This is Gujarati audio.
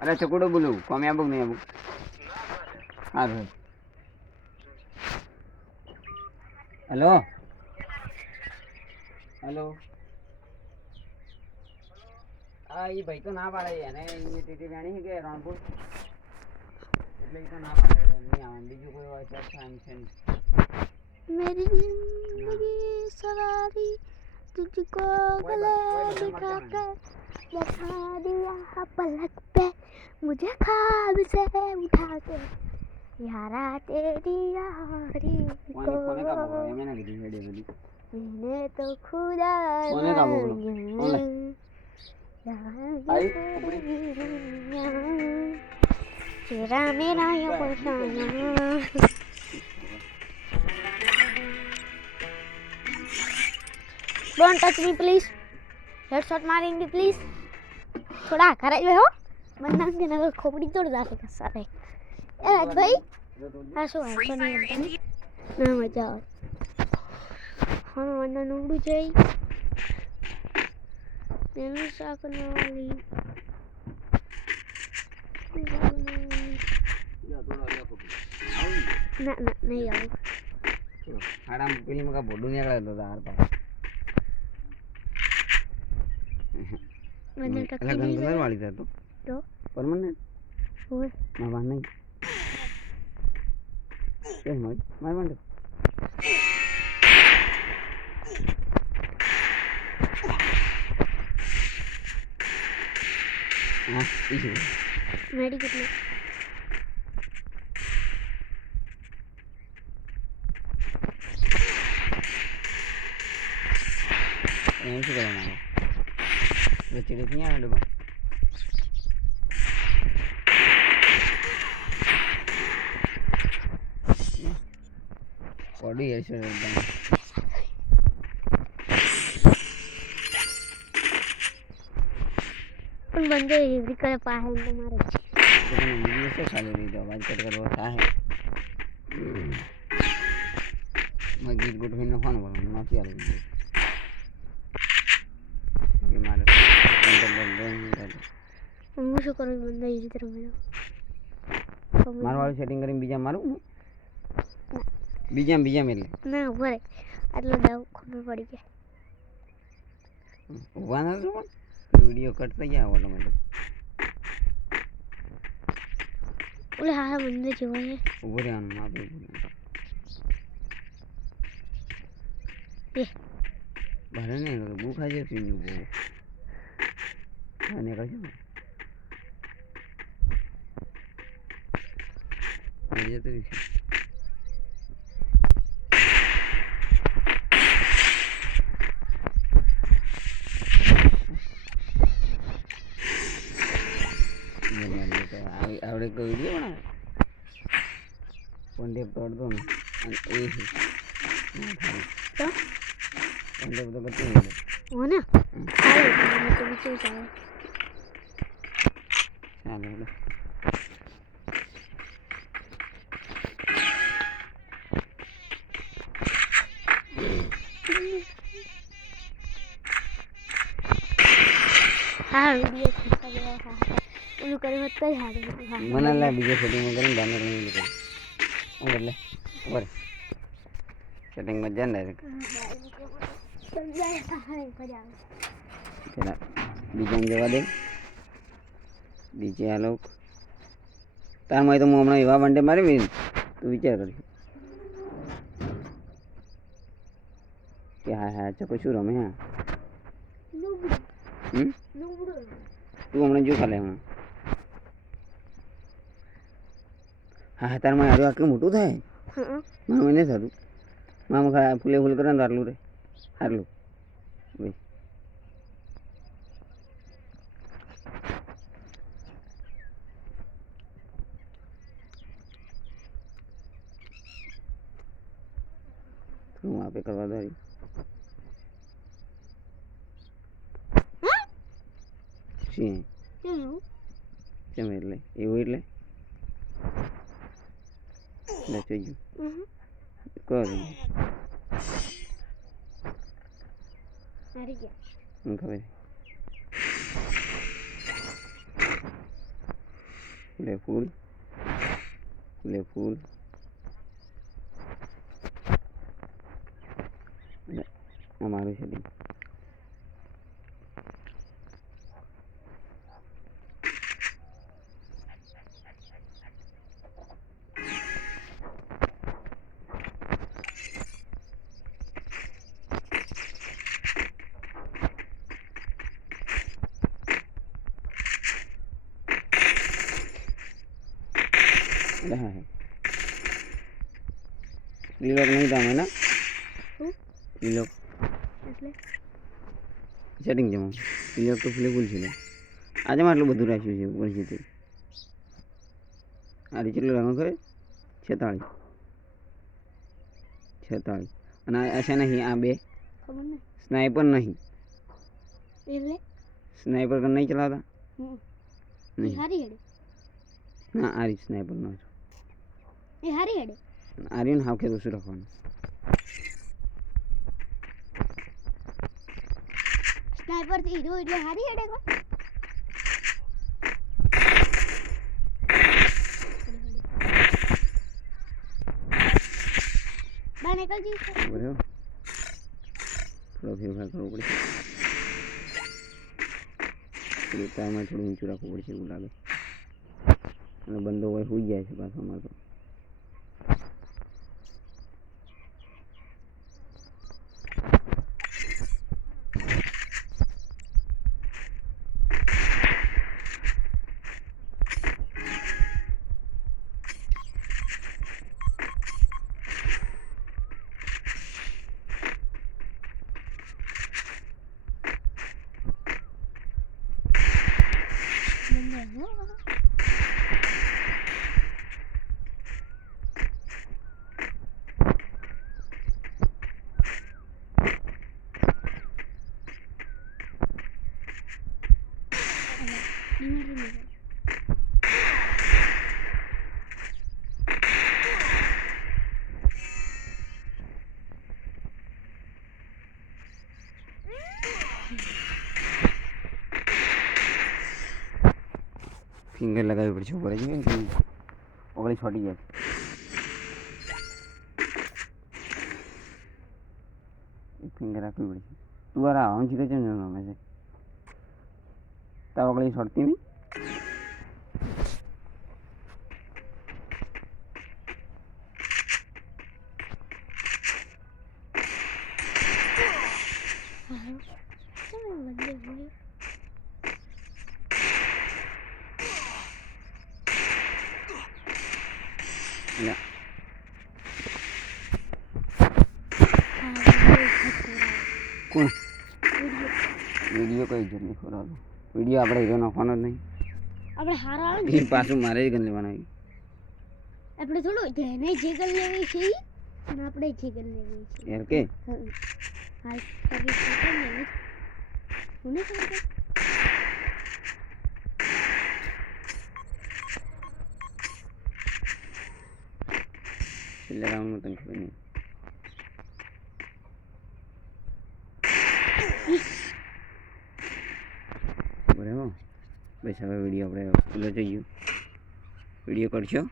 અરે ચકુડો બોલું કોમે આબુ નહીં આબુ હા ભાઈ હેલો હેલો હા એ ભાઈ તો ના પાડે એને ટીટી જાણી છે કે રણપુર એટલે એ તો ના પાડે નહીં આવે બીજું કોઈ હોય તો ટાઈમ છે નહીં मेरी जिंदगी सवारी तुझको गले बिठा कर बैठा दिया पलक पे मुझे ख्वाब से उठा के यारा तेरी यारी को मैंने तो खुदा तेरा मेरा ये परेशान don't touch me please headshot मारेंगे प्लीज थोड़ा करे जो हो बनना के नगर खोपड़ी तोड़ डालेगा सारे ए राज भाई आसो आसो नहीं ना मजा આવે हम वंदन उड़ू जाई एनु साकना वाली ना ना नहीं आओ આરામ પેલી મકા બોડું નીકળે તો તાર પા वंदन એટલે टक्की ગંગદર વાળી છે તો પરમનન્ટ ओए ના વાન નહીં કે મોય માર વાંડે હા ઈશું मेडी कितने એમ શું કરવાનું આવે વચ્ચે નથી આવે ડબ્બા બોડી હશે એકદમ પણ બંદે એવી કરે પાહે તમારે તમને વિડીયો છે ખાલી લીધો અવાજ કટ કરવો થાય મેં ગીત ગોઠવીને ફોન કરવાનું નથી આવી ગયું મારે હું શું કરું બંદે એવી રીતે રમે મારું વાળું સેટિંગ કરીને બીજા મારું બીજા એટલે ના ઉભા રે આટલો દાવ ખબર પડી ગયા ઉભા ના છો વિડીયો કટ થઈ જાય ઓટોમેટિક ઓલે હા બંદે જેવો છે ઉભો રહેવાનું માપે એ ભલે નહીં બહુ ખાઈ જશે બહુ અને કશું જતું રહેશે આવડે કોઈ વિડીયો બનાવે કોન્ટેક્ટ તોડતો ને અને એ છે તો કોન્ટેક્ટ તો કરતી હો ને ચાલે મને તો વિચાર ચાલે ચાલે હા વિડીયો ખીચા ગયા હા ઓલું કરી મત કઈ હાડે હા મને લા બીજો સેટિંગમાં કરીને ડાઉનલોડ નહીં લીધો હું બદલે બરાબર સેટિંગમાં જાય ડાયરેક્ટ પેલા બીજાને જવા દે બીજે હાલો તારમાં તો હું હમણાં એવા વંડે મારી તું વિચાર કરી કે હા હા ચકો શું રમે હા તું હમણાં જો ખાલે હમણાં હા હા તારમાં હારું આટલું મોટું થાય મારું નહીં થતું મામા ખા ફૂલે ફૂલ કરે ને આટલું રે આટલું ભાઈ હું આપે કરવા દોરી શી કેમ એટલે એવું એટલે જોઈ ગયું કર હું ખબર ફૂલ આ મારું સેટિંગ. હા રીલોક નહીં તમે ના શું રીલોક એટલે સેટિંગ જમા રીલોક તો ફૂલ છે લે. આજે માં આટલું બધું રાખ્યું છે ઉપર છે. આ રીતે કેટલો રંગ કરે 46 અને આ છે નહીં આ બે ખબર નહીં સ્નાઈપર નહીં એટલે સ્નાઈપર કર નહીં ચલાવતા એ હારી હેડે ના આ રીત સ્નાઈપર નો છે. એ હારી હેડે આર્યન હાવ કે ઓછું રાખવાનું. સ્નાઈપર થી હીરો એટલે હારી હેડે કો બા નીકળ જી બરાબર થોડો ફેરફાર કરવો પડશે. થોડું તારમાં થોડું ઊંચું રાખવું પડશે એવું લાગે. અને બંદો હોય સુઈ જાય છે પાછો અમારે તો. ફિંગર લગાવવી પડશે ઉપર જ કે ઓગળી છોટી જાય. ફિંગર રાખવી પડશે. તું વાર આવવાનું છે કે કેમ ગમે છે તા ઓગળી છોડતી નહીં. કોણ વિડીયો કઈ જ નહીં ખોરાક વિડીયો આપણે હીરો નાખવાનો જ નહીં. આપણે હારા આવે એ પાછું મારે જ ગણ લેવાના. આપણે થોડું તેને જે ગન લેવી છે અને આપણે જે ગન લેવી છે યાર કે હાલ કરી શકે ને મને ખબર છેલ્લે રાઉન્ડમાં તને ખબર નહીં. બરાબર બસ હવે વિડીયો આપણે પૂરો થઈ ગયો. વિડીયો કરશો